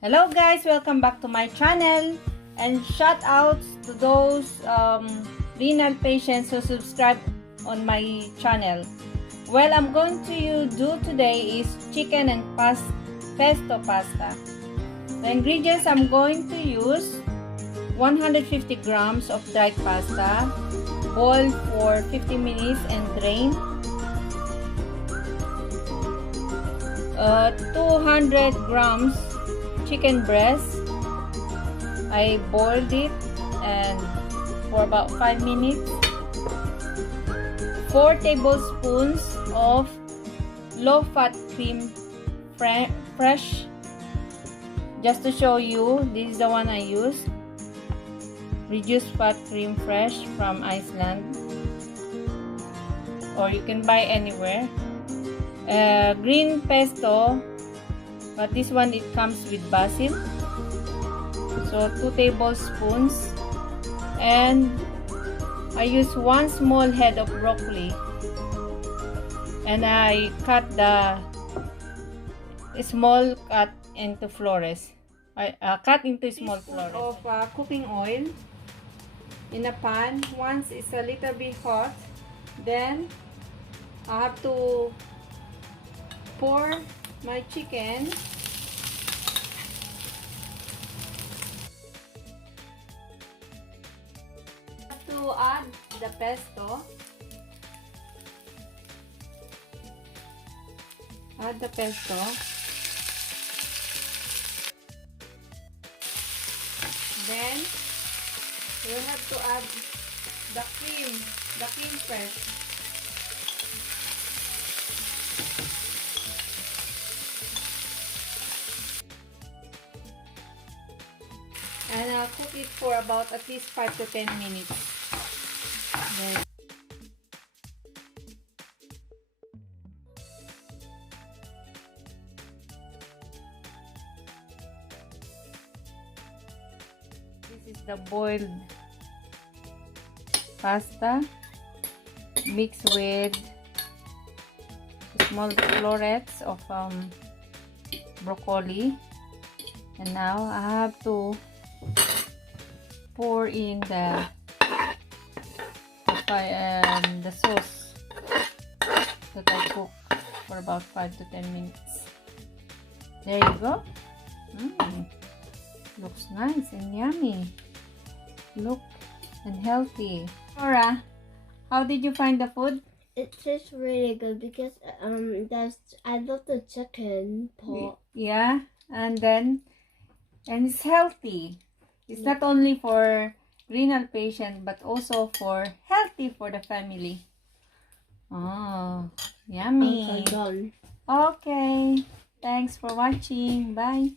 Hello guys, welcome back to my channel, and shout outs to those renal patients who subscribe on my channel. Well, I'm going to do today is chicken and pesto pasta. The ingredients I'm going to use: 150 grams of dried pasta, boil for 50 minutes and drain. 200 grams chicken breast. I boiled it and for about 5 minutes. 4 tablespoons of low-fat creme fraiche. Just to show you, this is the one I use. Reduced fat creme fraiche from Iceland, or you can buy anywhere. Green pesto, but this one it comes with basil. So 2 tablespoons, and I use 1 small head of broccoli, and I cut the small cut into florets. I cut into small florets. Of cooking oil in a pan. Once it's a little bit hot, then I have to pour my chicken. To add the pesto. Add the pesto. Then you have to add the creme fraiche. And I'll cook it for about at least 5 to 10 minutes. Then this is the boiled pasta mixed with small florets of broccoli. And now I have to pour in the sauce that I cook for about 5 to 10 minutes. There you go. Looks nice and yummy. Look, and healthy. Laura, how did you find the food? It tastes really good because I love the chicken pot. Yeah, and it's healthy. It's not only for renal patient but also for healthy for the family. Oh, yummy. I'm done. Okay, thanks for watching. Bye.